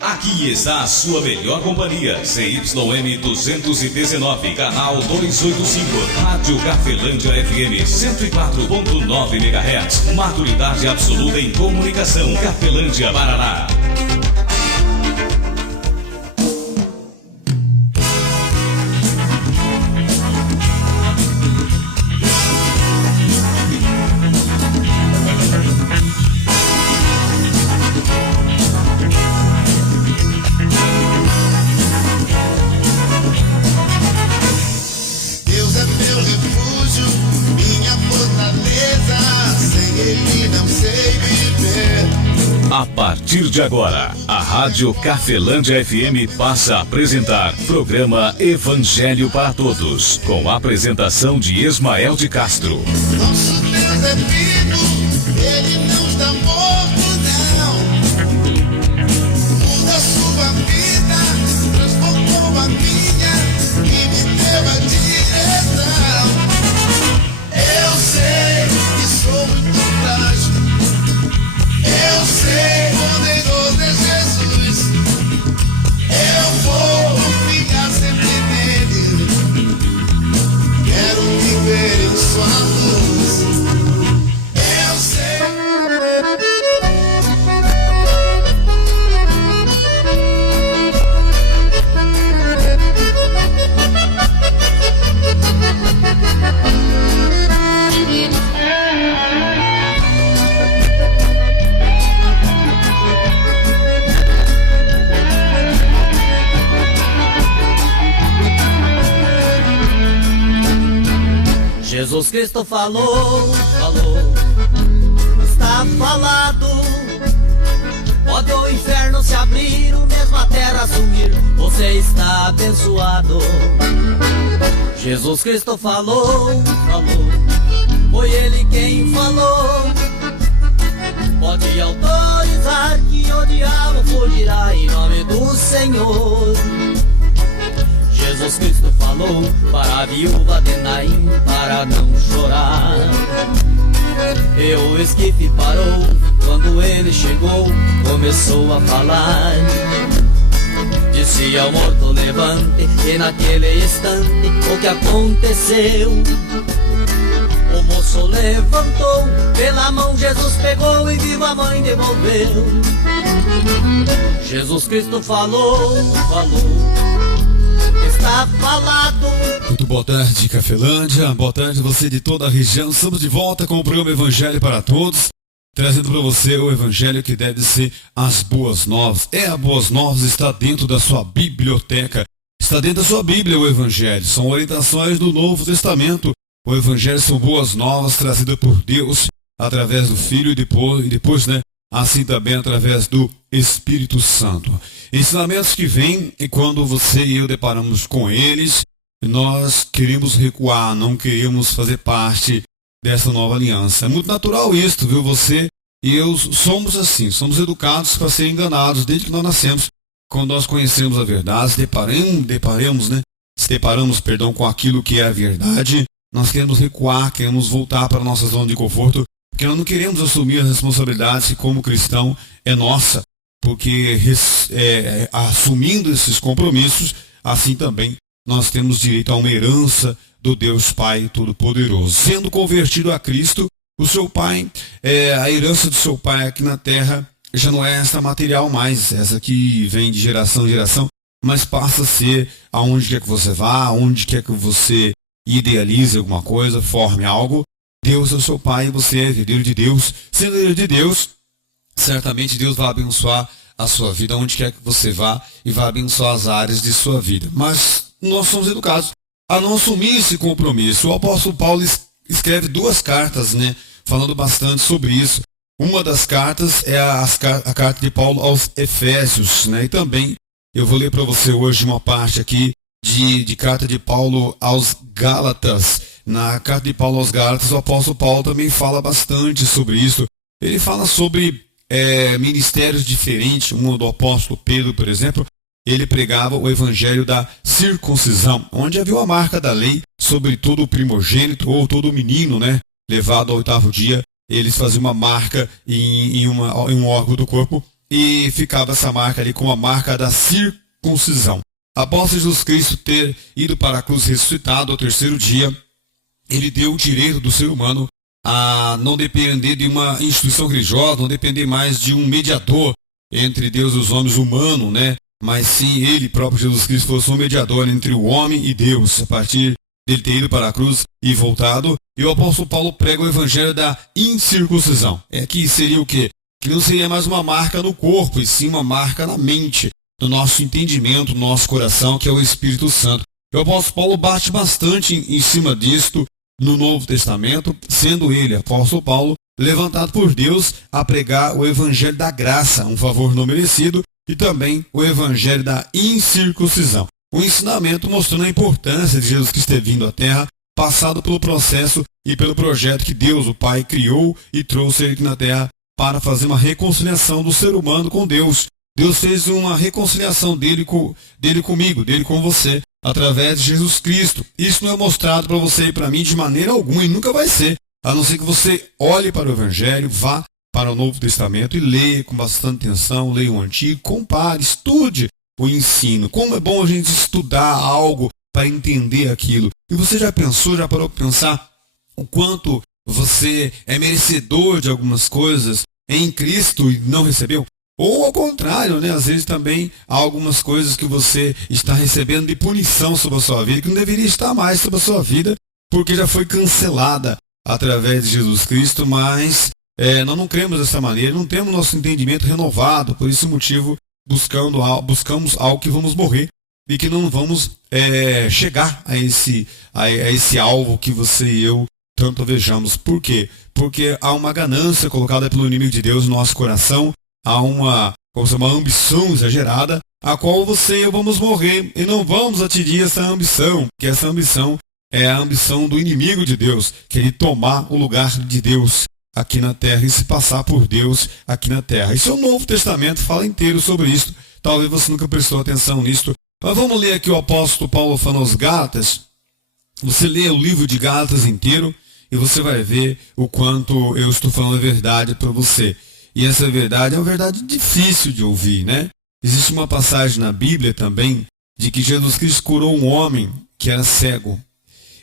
Aqui está a sua melhor companhia, CYM 219, canal 285, Rádio Cafelândia FM 104.9 MHz, maturidade absoluta em comunicação, Cafelândia, Paraná. A partir de agora, a Rádio Cafelândia FM passa a apresentar programa Evangelho para Todos, com a apresentação de Ismael de Castro. Nosso Deus é vivo, Ele não está morto, não. Muda sua vida, transformou a minha e me deu a direção. Eu sei que sou muito frágil. Eu sei, poderoso é Jesus. Eu vou ficar sempre nele. Quero viver em sua luz. Eu sei. Jesus Cristo falou, está falado. Pode o inferno se abrir, o mesmo a terra sumir, você está abençoado. Jesus Cristo falou, foi Ele quem falou. Pode autorizar que o diabo fugirá em nome do Senhor. Jesus Cristo falou para a viúva de Naim para não chorar. E o esquife parou quando ele chegou, começou a falar. Disse ao morto levante, e naquele instante o que aconteceu? O moço levantou, pela mão Jesus pegou e viva a mãe devolveu. Jesus Cristo falou, está falado. Muito boa tarde, Cafelândia. Boa tarde você de toda a região. Estamos de volta com o programa Evangelho para Todos, trazendo para você o Evangelho que deve ser as boas novas. A boas novas está dentro da sua biblioteca. Está dentro da sua Bíblia o Evangelho. São orientações do Novo Testamento. O Evangelho são boas novas trazidas por Deus através do Filho e depois, assim também através do Espírito Santo. Ensinamentos que vêm e quando você e eu deparamos com eles, nós queremos recuar, não queremos fazer parte dessa nova aliança. É muito natural isso, viu? Você e eu somos assim, somos educados para ser enganados desde que nós nascemos. Quando nós conhecemos a verdade, se deparamos com aquilo que é a verdade, nós queremos recuar, queremos voltar para a nossa zona de conforto, porque nós não queremos assumir a responsabilidade que como cristão é nossa, porque assumindo esses compromissos, assim também nós temos direito a uma herança do Deus Pai Todo-Poderoso. Sendo convertido a Cristo, o seu Pai, a herança do seu Pai aqui na terra já não é essa material mais, essa que vem de geração em geração, mas passa a ser aonde quer que você vá, aonde quer que você idealize alguma coisa, forme algo. Deus é o seu Pai e você é herdeiro de Deus. Sendo herdeiro de Deus, certamente Deus vai abençoar a sua vida onde quer que você vá e vai abençoar as áreas de sua vida. Mas nós somos educados a não assumir esse compromisso. O apóstolo Paulo escreve 2 cartas, falando bastante sobre isso. Uma das cartas é a carta de Paulo aos Efésios, e também eu vou ler para você hoje uma parte aqui de carta de Paulo aos Gálatas. Na carta de Paulo aos Gálatas, o apóstolo Paulo também fala bastante sobre isso. Ele fala sobre ministérios diferentes. Um do apóstolo Pedro, por exemplo, ele pregava o evangelho da circuncisão, onde havia a marca da lei sobre todo o primogênito ou todo menino, levado ao 8º dia. Eles faziam uma marca em um órgão do corpo e ficava essa marca ali como a marca da circuncisão. Após Jesus Cristo ter ido para a cruz ressuscitado ao terceiro dia, ele deu o direito do ser humano a não depender de uma instituição religiosa, não depender mais de um mediador entre Deus e os homens humanos, né? Mas sim ele próprio, Jesus Cristo, fosse um mediador entre o homem e Deus, a partir dele ter ido para a cruz e voltado. E o apóstolo Paulo prega o evangelho da incircuncisão. Que seria o quê? Que não seria mais uma marca no corpo, e sim uma marca na mente, no nosso entendimento, no nosso coração, que é o Espírito Santo. E o apóstolo Paulo bate bastante em cima disto no Novo Testamento, sendo ele, apóstolo Paulo, levantado por Deus a pregar o evangelho da graça, um favor não merecido, e também o evangelho da incircuncisão. O ensinamento mostrando a importância de Jesus Cristo ter vindo à Terra, passado pelo processo e pelo projeto que Deus, o Pai, criou e trouxe ele aqui na Terra para fazer uma reconciliação do ser humano com Deus. Deus fez uma reconciliação dele comigo, dele com você, através de Jesus Cristo. Isso não é mostrado para você e para mim de maneira alguma, e nunca vai ser, a não ser que você olhe para o Evangelho, vá para o Novo Testamento e leia com bastante atenção, leia o Antigo, compare, estude o ensino. Como é bom a gente estudar algo para entender aquilo. E você já pensou, já parou para pensar o quanto você é merecedor de algumas coisas em Cristo e não recebeu? Ou ao contrário, né? Às vezes também há algumas coisas que você está recebendo de punição sobre a sua vida, que não deveria estar mais sobre a sua vida, porque já foi cancelada através de Jesus Cristo, mas nós não cremos dessa maneira, não temos nosso entendimento renovado, por esse motivo buscamos algo que vamos morrer e que não vamos chegar a esse alvo que você e eu tanto alvejamos. Por quê? Porque há uma ganância colocada pelo inimigo de Deus no nosso coração, há uma ambição exagerada, a qual você e eu vamos morrer e não vamos atingir essa ambição, porque essa ambição é a ambição do inimigo de Deus, que é de tomar o lugar de Deus aqui na terra e se passar por Deus aqui na terra. Isso é o Novo Testamento, fala inteiro sobre isso. Talvez você nunca prestou atenção nisto. Mas vamos ler aqui o apóstolo Paulo falando aos Gálatas. Você lê o livro de Gálatas inteiro e você vai ver o quanto eu estou falando a verdade para você. E essa verdade é uma verdade difícil de ouvir, né? Existe uma passagem na Bíblia também de que Jesus Cristo curou um homem que era cego.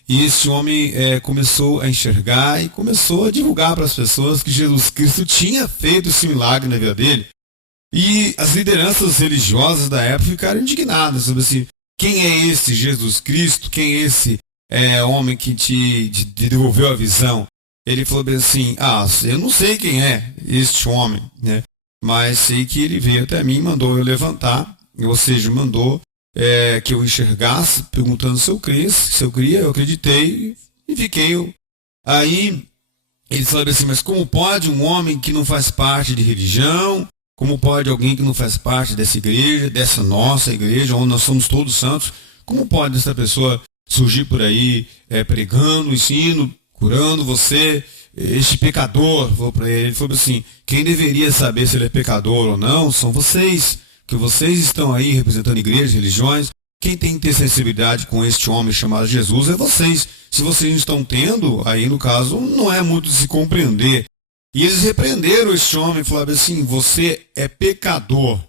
E esse homem começou a enxergar e começou a divulgar para as pessoas que Jesus Cristo tinha feito esse milagre na vida dele. E as lideranças religiosas da época ficaram indignadas sobre assim, quem é esse Jesus Cristo? Quem é esse homem que te devolveu a visão? Ele falou bem assim, eu não sei quem é este homem, né? Mas sei que ele veio até mim, mandou eu levantar, ou seja, mandou que eu enxergasse, perguntando se eu cresce, se eu cria, eu acreditei e fiquei. Aí ele falou assim, mas como pode um homem que não faz parte de religião, como pode alguém que não faz parte dessa igreja, dessa nossa igreja, onde nós somos todos santos, como pode essa pessoa surgir por aí pregando, ensino, curando você, este pecador? Falou para ele, falou assim, quem deveria saber se ele é pecador ou não são vocês, que vocês estão aí representando igrejas, religiões. Quem tem que ter sensibilidade com este homem chamado Jesus é vocês. Se vocês não estão tendo, aí no caso não é muito de se compreender. E eles repreenderam este homem e falaram assim, você é pecador,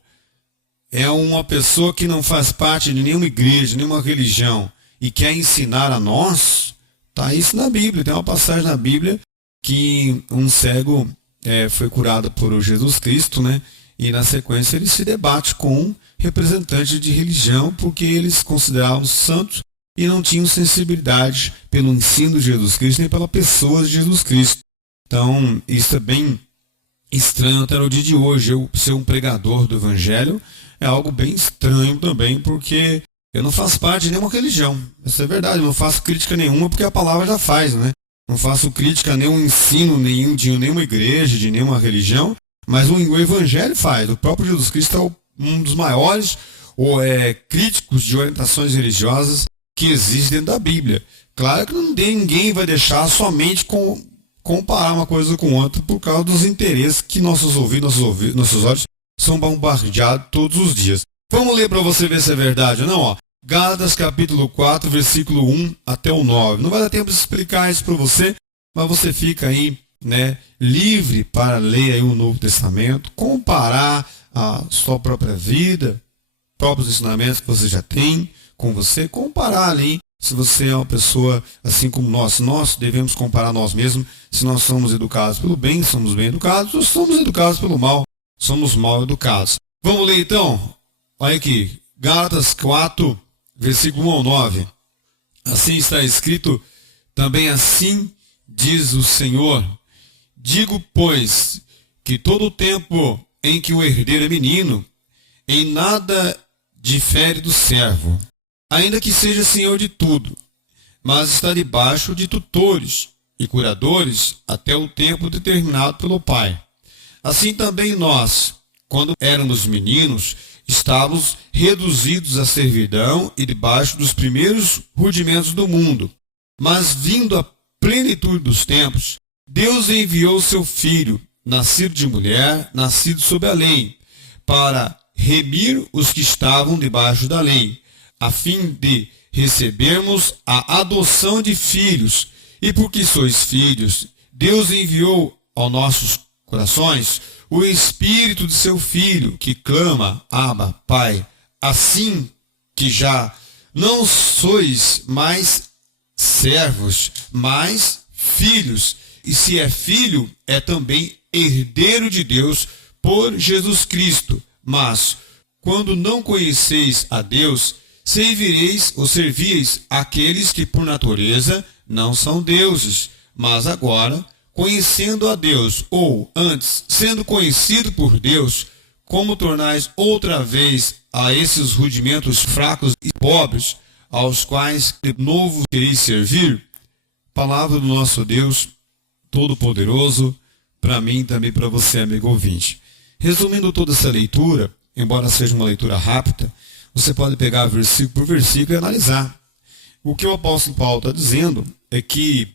é uma pessoa que não faz parte de nenhuma igreja, nenhuma religião e quer ensinar a nós. Tá isso na Bíblia, tem uma passagem na Bíblia que um cego foi curado por Jesus Cristo, né? E na sequência ele se debate com um representante de religião porque eles consideravam santos e não tinham sensibilidade pelo ensino de Jesus Cristo nem pela pessoa de Jesus Cristo. Então isso é bem estranho até no dia de hoje. Eu ser um pregador do Evangelho é algo bem estranho também, porque eu não faço parte de nenhuma religião. Essa é verdade, eu não faço crítica nenhuma porque a palavra já faz, né? Não faço crítica a nenhum ensino, de nenhuma igreja, de nenhuma religião, mas o Evangelho faz. O próprio Jesus Cristo é um dos maiores críticos de orientações religiosas que existe dentro da Bíblia. Claro que ninguém vai deixar somente comparar uma coisa com outra por causa dos interesses que nossos olhos são bombardeados todos os dias. Vamos ler para você ver se é verdade ou não, Gálatas capítulo 4, versículo 1 até o 9. Não vai dar tempo de explicar isso para você, mas você fica aí, né, livre para ler aí o Novo Testamento, comparar a sua própria vida, próprios ensinamentos que você já tem com você, comparar ali. Se você é uma pessoa assim como nós devemos comparar nós mesmos. Se nós somos educados pelo bem, somos bem educados, ou somos educados pelo mal, somos mal educados. Vamos ler então? Olha aqui, Gálatas 4, versículo 1 ao 9. Assim está escrito, também assim diz o Senhor. Digo, pois, que todo o tempo em que o herdeiro é menino, em nada difere do servo, ainda que seja senhor de tudo, mas está debaixo de tutores e curadores até o tempo determinado pelo Pai. Assim também nós, quando éramos meninos, estávamos reduzidos à servidão e debaixo dos primeiros rudimentos do mundo. Mas vindo a plenitude dos tempos, Deus enviou seu Filho, nascido de mulher, nascido sob a lei, para remir os que estavam debaixo da lei, a fim de recebermos a adoção de filhos. E porque sois filhos, Deus enviou aos nossos corações o Espírito de seu Filho, que clama, Abba, Pai. Assim que já não sois mais servos, mas filhos. E se é filho, é também herdeiro de Deus por Jesus Cristo. Mas, quando não conheceis a Deus, servieis aqueles que por natureza não são deuses. Mas agora, conhecendo a Deus, ou antes, sendo conhecido por Deus, como tornais outra vez a esses rudimentos fracos e pobres, aos quais de novo quereis servir? Palavra do nosso Deus Todo-Poderoso, para mim e também para você, amigo ouvinte. Resumindo toda essa leitura, embora seja uma leitura rápida, você pode pegar versículo por versículo e analisar. O que o apóstolo Paulo está dizendo é que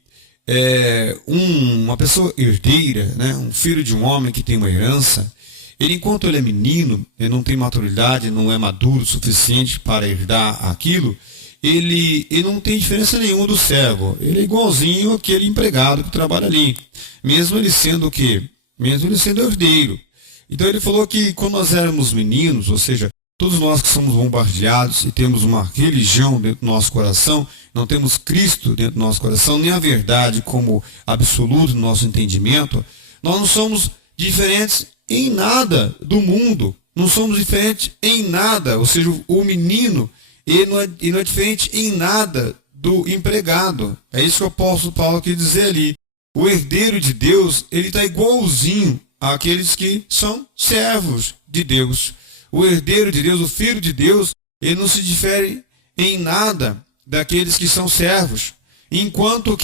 uma pessoa herdeira, né, um filho de um homem que tem uma herança, ele, enquanto ele é menino, ele não tem maturidade, não é maduro o suficiente para herdar aquilo, ele não tem diferença nenhuma do servo. Ele é igualzinho àquele empregado que trabalha ali, mesmo ele sendo o quê? Mesmo ele sendo herdeiro. Então ele falou que quando nós éramos meninos, ou seja, todos nós que somos bombardeados e temos uma religião dentro do nosso coração, não temos Cristo dentro do nosso coração, nem a verdade como absoluto no nosso entendimento, nós não somos diferentes em nada do mundo, não somos diferentes em nada, ou seja, o menino, ele não é diferente em nada do empregado. É isso que o apóstolo Paulo quer dizer ali. O herdeiro de Deus, ele está igualzinho àqueles que são servos de Deus. O herdeiro de Deus, o filho de Deus, ele não se difere em nada daqueles que são servos. Enquanto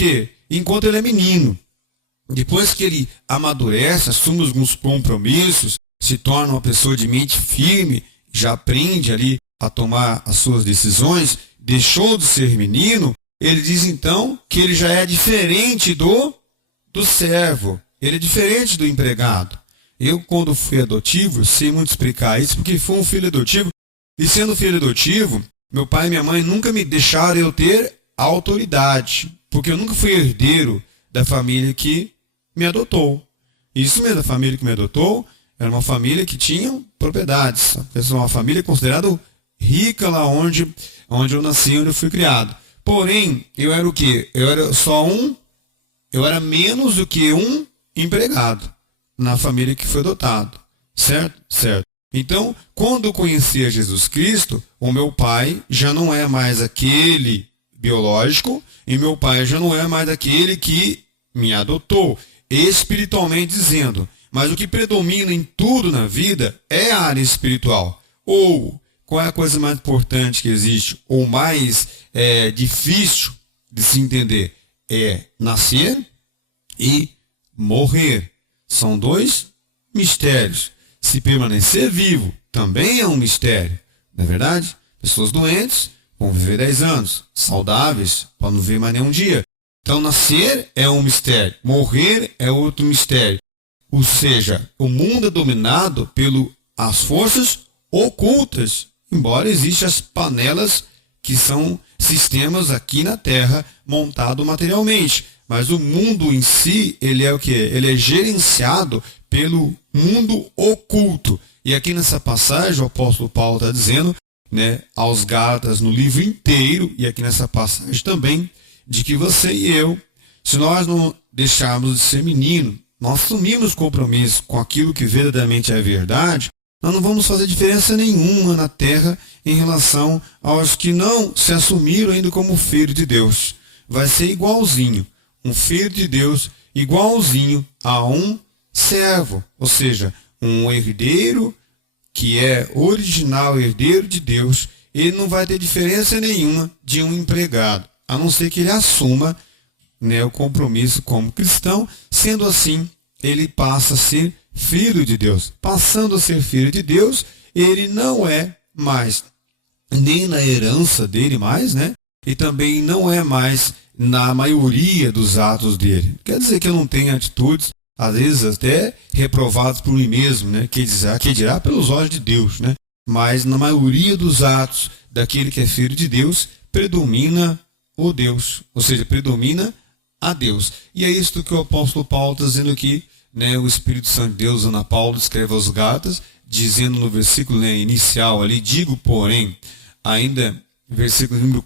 ele é menino. Depois que ele amadurece, assume alguns compromissos, se torna uma pessoa de mente firme, já aprende ali a tomar as suas decisões, deixou de ser menino, ele diz então que ele já é diferente do servo. Ele é diferente do empregado. Eu, quando fui adotivo, sei muito explicar isso, porque fui um filho adotivo. E sendo filho adotivo, meu pai e minha mãe nunca me deixaram eu ter autoridade, porque eu nunca fui herdeiro da família que me adotou. Isso mesmo, a família que me adotou era uma família que tinha propriedades. Uma família considerada rica lá onde eu nasci, onde eu fui criado. Porém, eu era o quê? Eu era menos do que um empregado na família que foi adotado, certo? Certo. Então, quando eu conheci a Jesus Cristo, o meu pai já não é mais aquele biológico e meu pai já não é mais aquele que me adotou, espiritualmente dizendo. Mas o que predomina em tudo na vida é a área espiritual. Ou, qual é a coisa mais importante que existe, ou mais difícil de se entender? É nascer e morrer. São dois mistérios. Se permanecer vivo, também é um mistério. Não é verdade? Pessoas doentes vão viver 10 anos. Saudáveis podem não viver mais nenhum dia. Então, nascer é um mistério. Morrer é outro mistério. Ou seja, o mundo é dominado pelas forças ocultas. Embora existam as panelas que são sistemas aqui na Terra montados materialmente. Mas o mundo em si, ele é o quê? Ele é gerenciado pelo mundo oculto. E aqui nessa passagem o apóstolo Paulo está dizendo, né, aos Gálatas no livro inteiro, e aqui nessa passagem também, de que você e eu, se nós não deixarmos de ser menino, nós assumirmos compromisso com aquilo que verdadeiramente é verdade, nós não vamos fazer diferença nenhuma na terra em relação aos que não se assumiram ainda como filho de Deus. Vai ser igualzinho, um filho de Deus igualzinho a um servo, ou seja, um herdeiro que é original herdeiro de Deus. Ele não vai ter diferença nenhuma de um empregado, a não ser que ele assuma, né, o compromisso como cristão. Sendo assim, ele passa a ser filho de Deus. Passando a ser filho de Deus, ele não é mais nem na herança dele mais, né? E também não é mais na maioria dos atos dele. Quer dizer que eu não tenho atitudes, às vezes até reprovadas por mim mesmo, né? Que dirá pelos olhos de Deus, né? Mas na maioria dos atos daquele que é filho de Deus, predomina o Deus, ou seja, predomina a Deus. E é isso que o apóstolo Paulo está dizendo aqui, né? O Espírito Santo de Deus, Ana Paulo, escreve aos Gálatas, dizendo no versículo, né, inicial ali, digo, porém, ainda, versículo número,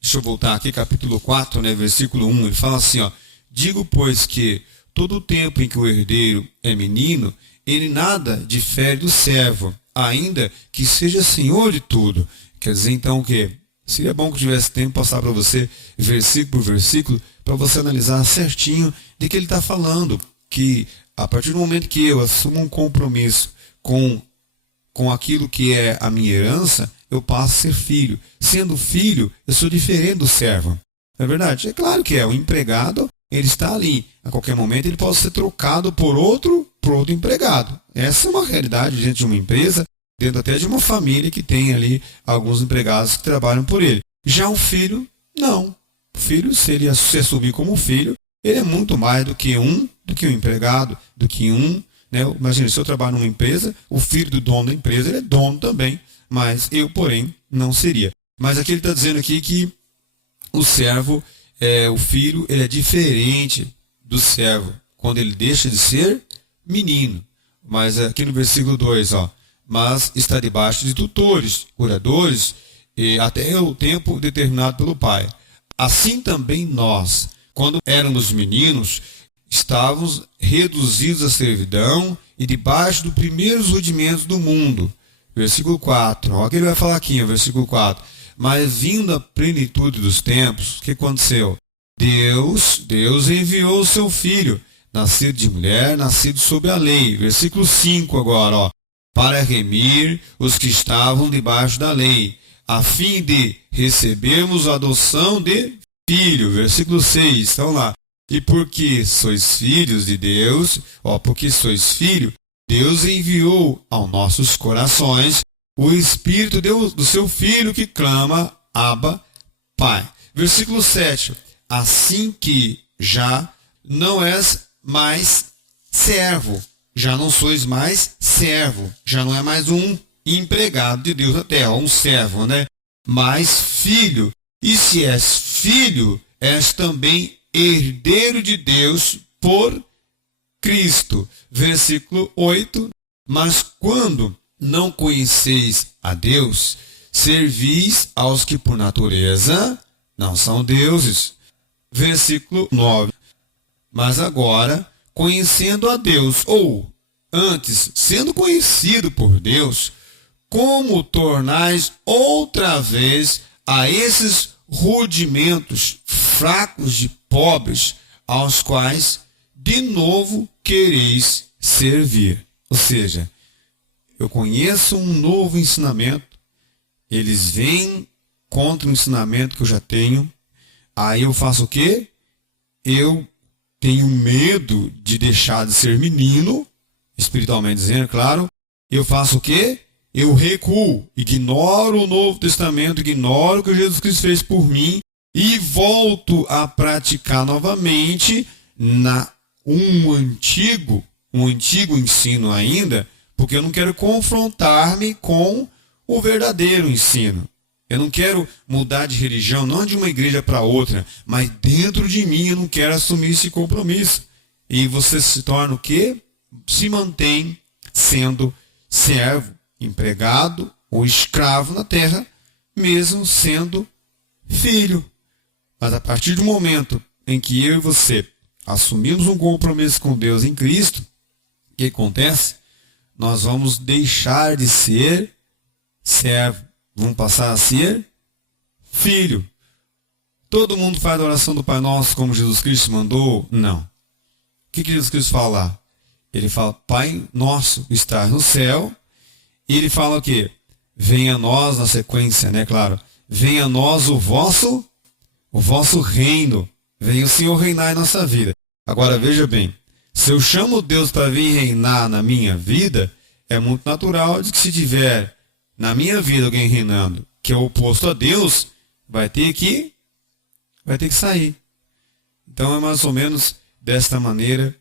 deixa eu voltar aqui, capítulo 4, né, versículo 1, ele fala assim, ó, digo, pois, que todo o tempo em que o herdeiro é menino, ele nada difere do servo, ainda que seja senhor de tudo. Quer dizer, então, que seria bom que tivesse tempo passar para você, versículo por versículo, para você analisar certinho de que ele está falando, que a partir do momento que eu assumo um compromisso com aquilo que é a minha herança, eu passo a ser filho. Sendo filho, eu sou diferente do servo. Não é verdade? É claro que é. O empregado, ele está ali. A qualquer momento, ele pode ser trocado por outro empregado. Essa é uma realidade dentro de uma empresa, dentro até de uma família que tem ali alguns empregados que trabalham por ele. Já o filho, não. O filho, se ele se assumir como filho, ele é muito mais do que um empregado, do que um, né? Imagina, se eu trabalho numa empresa, o filho do dono da empresa, ele é dono também, mas eu, porém, não seria. Mas aqui ele está dizendo aqui que o servo, o filho, ele é diferente do servo, quando ele deixa de ser menino. Mas aqui no versículo 2, ó, mas está debaixo de tutores, curadores, e até o tempo determinado pelo pai. Assim também nós, quando éramos meninos, estávamos reduzidos à servidão e debaixo dos primeiros rudimentos do mundo. Versículo 4. Olha o que ele vai falar aqui, versículo 4. Mas vindo a plenitude dos tempos, o que aconteceu? Deus enviou o seu filho, nascido de mulher, nascido sob a lei. Versículo 5 agora, ó. Para remir os que estavam debaixo da lei, a fim de recebermos a adoção de filho. Versículo 6, então lá. E porque sois filhos de Deus, porque sois filho, Deus enviou aos nossos corações o Espírito do seu Filho que clama, Abba, Pai. Versículo 7. Assim que já não és mais servo, já não sois mais servo, já não é mais um empregado de Deus na terra, um servo, né? Mas filho. E se és filho, és também herdeiro de Deus por Cristo. Versículo 8. Mas quando não conheceis a Deus, servis aos que por natureza não são deuses. Versículo 9. Mas agora, conhecendo a Deus, ou antes, sendo conhecido por Deus, como tornais outra vez a esses rudimentos fracos de pobres, aos quais de novo quereis servir. Ou seja, eu conheço um novo ensinamento, eles vêm contra o ensinamento que eu já tenho, aí eu faço o quê? Eu tenho medo de deixar de ser menino, espiritualmente dizendo, claro. Eu faço o quê? Eu recuo, ignoro o Novo Testamento, ignoro o que Jesus Cristo fez por mim e volto a praticar novamente um antigo ensino ainda, porque eu não quero confrontar-me com o verdadeiro ensino. Eu não quero mudar de religião, não de uma igreja para outra, mas dentro de mim eu não quero assumir esse compromisso. E você se torna o quê? se mantém sendo servo, empregado ou escravo na terra, mesmo sendo filho. Mas a partir do momento em que eu e você assumimos um compromisso com Deus em Cristo, o que acontece? Nós vamos deixar de ser servo, vamos passar a ser filho. Todo mundo faz a oração do Pai Nosso como Jesus Cristo mandou? Não. O que Jesus Cristo fala lá? Ele fala, Pai Nosso que estás no céu, e ele fala o quê? Venha a nós, na sequência, né, claro, venha a nós o vosso reino, venha o Senhor reinar em nossa vida. Agora veja bem, se eu chamo Deus para vir reinar na minha vida, é muito natural de que se tiver na minha vida alguém reinando que é oposto a Deus, vai ter que sair. Então é mais ou menos desta maneira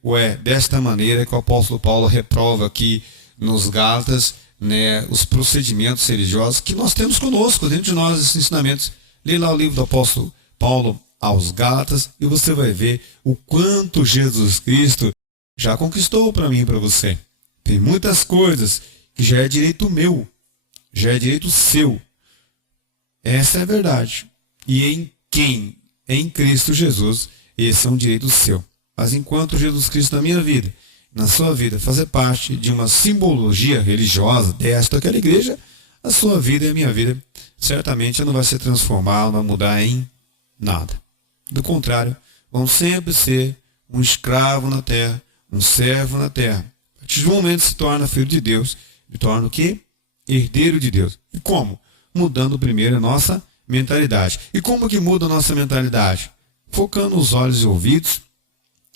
que o apóstolo Paulo reprova aqui nos Gálatas, né, os procedimentos religiosos que nós temos conosco, dentro de nós, esses ensinamentos. Lê lá o livro do apóstolo Paulo aos Gálatas e você vai ver o quanto Jesus Cristo já conquistou para mim e para você. Tem muitas coisas que já é direito meu, já é direito seu. Essa é a verdade. E em quem? Em Cristo Jesus, esse é um direito seu. Mas enquanto Jesus Cristo na minha vida, na sua vida, fazer parte de uma simbologia religiosa desta aquela igreja, a sua vida e a minha vida certamente não vai se transformar, não vai mudar em nada. Do contrário, vão sempre ser um escravo na terra, um servo na terra. A partir do momento que se torna filho de Deus, se torna o quê? Herdeiro de Deus. E como? Mudando primeiro a nossa mentalidade. E como que muda a nossa mentalidade? Focando os olhos e ouvidos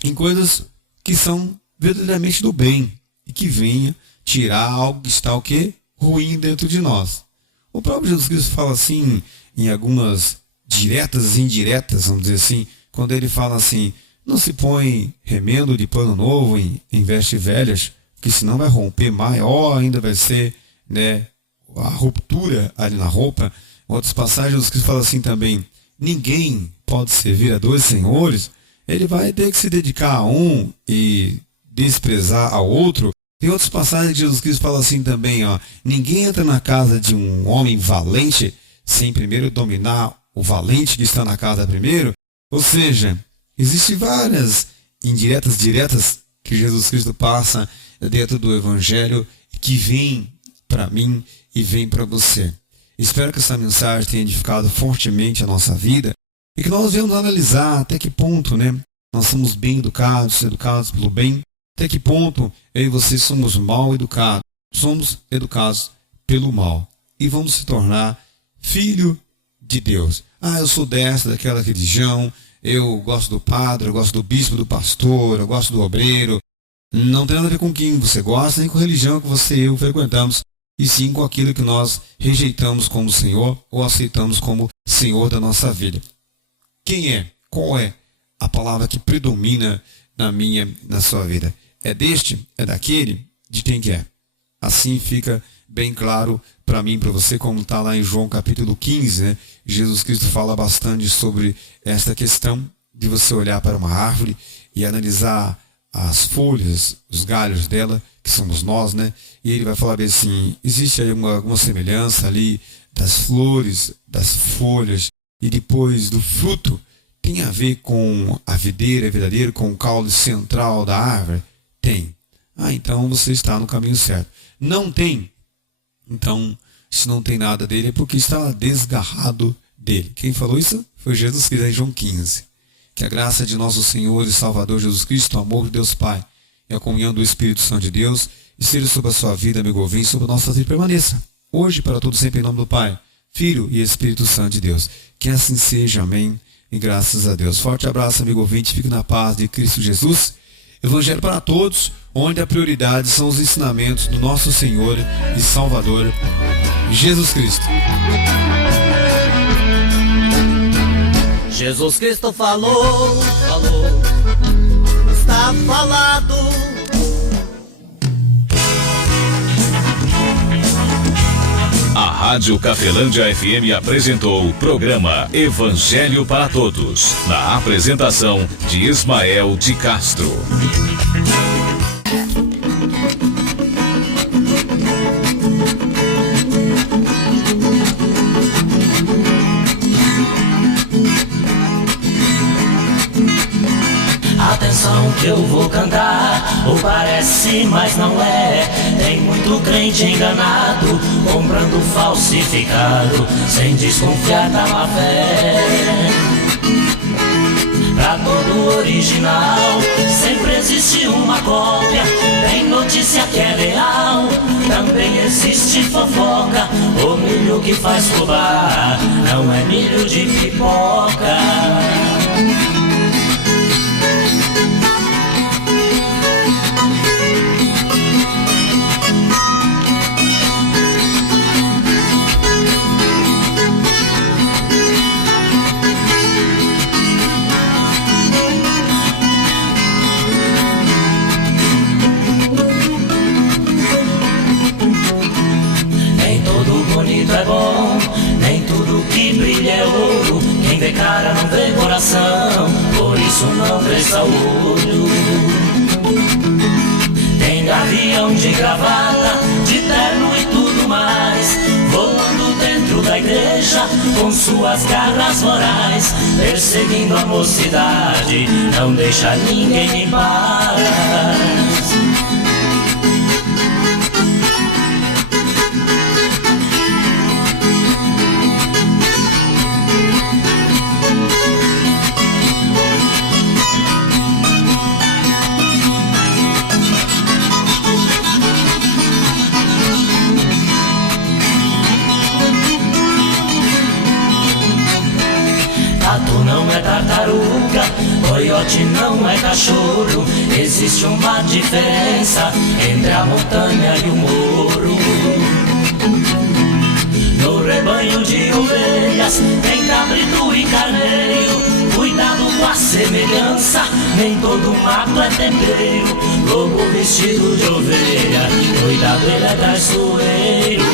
em coisas que são verdadeiramente do bem e que venha tirar algo que está o quê? Ruim dentro de nós. O próprio Jesus Cristo fala assim em algumas diretas e indiretas, vamos dizer assim, quando ele fala assim, não se põe remendo de pano novo em vestes velhas, porque senão vai romper maior, ainda vai ser, né, a ruptura ali na roupa. Em outras passagens, Jesus Cristo fala assim também, ninguém pode servir a dois senhores, ele vai ter que se dedicar a um e desprezar ao outro. Em outras passagens, Jesus Cristo fala assim também, ó, ninguém entra na casa de um homem valente sem primeiro dominar o valente que está na casa primeiro. Ou seja, existem várias indiretas, diretas que Jesus Cristo passa dentro do Evangelho que vem para mim e vem para você. Espero que essa mensagem tenha edificado fortemente a nossa vida e que nós venhamos analisar até que ponto, né, nós somos bem educados pelo bem, até que ponto eu e você somos mal educados, somos educados pelo mal e vamos se tornar filho de Deus. Ah, eu sou daquela religião, eu gosto do padre, eu gosto do bispo, do pastor, eu gosto do obreiro. Não tem nada a ver com quem você gosta, nem com a religião que você e eu frequentamos, e sim com aquilo que nós rejeitamos como Senhor ou aceitamos como Senhor da nossa vida. Quem é? Qual é a palavra que predomina na sua vida? É deste? É daquele? De quem que é? Assim fica bem claro para mim, para você, como está lá em João capítulo 15, né? Jesus Cristo fala bastante sobre esta questão de você olhar para uma árvore e analisar as folhas, os galhos dela, que somos nós, né? E ele vai falar bem assim, existe aí alguma semelhança ali das flores, das folhas e depois do fruto, tem a ver com a videira verdadeira, com o caule central da árvore? Tem. Ah, então você está no caminho certo. Não tem? Então, se não tem nada dele, é porque está desgarrado dele. Quem falou isso foi Jesus Cristo, em João 15. Que a graça de nosso Senhor e Salvador Jesus Cristo, o amor de Deus Pai e a comunhão do Espírito Santo de Deus, esteja sobre a sua vida, amigo ouvinte, sobre a nossa vida e permaneça. Hoje, para todos sempre, em nome do Pai, Filho e Espírito Santo de Deus. Que assim seja, amém, e graças a Deus. Forte abraço, amigo ouvinte, fique na paz de Cristo Jesus. Evangelho para todos, onde a prioridade são os ensinamentos do nosso Senhor e Salvador, Jesus Cristo. Jesus Cristo falou, está falado. A Rádio Cafelândia FM apresentou o programa Evangelho para Todos, na apresentação de Ismael de Castro. parece, mas não é. Tem muito crente enganado, comprando falsificado, sem desconfiar da má fé. Pra todo original sempre existe uma cópia. Tem notícia que é real, também existe fofoca. O milho que faz fubá não é milho de pipoca. É bom, nem tudo que brilha é ouro. Quem vê cara não vê coração, por isso não cresça o olho. Tem gavião de gravata, de terno e tudo mais, voando dentro da igreja com suas garras vorais, perseguindo a mocidade, não deixa ninguém em paz. Não é tartaruga, coiote não é cachorro. Existe uma diferença entre a montanha e o morro. No rebanho de ovelhas tem cabrito e carneiro. Cuidado com a semelhança, nem todo mato é tempero. Lobo vestido de ovelha, cuidado, ele é traiçoeiro.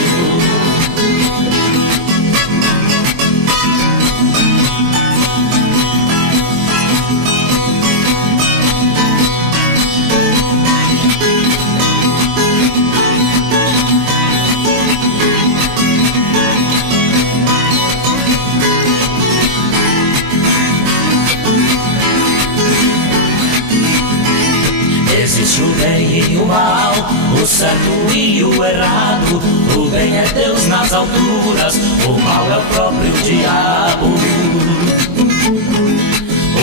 Existe o bem e o mal, o certo e o errado. O bem é Deus nas alturas, o mal é o próprio diabo.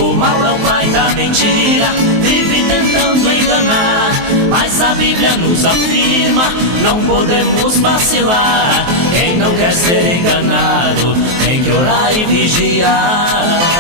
O mal é o pai da mentira, vive tentando enganar, mas a Bíblia nos afirma, não podemos vacilar. Quem não quer ser enganado, tem que orar e vigiar.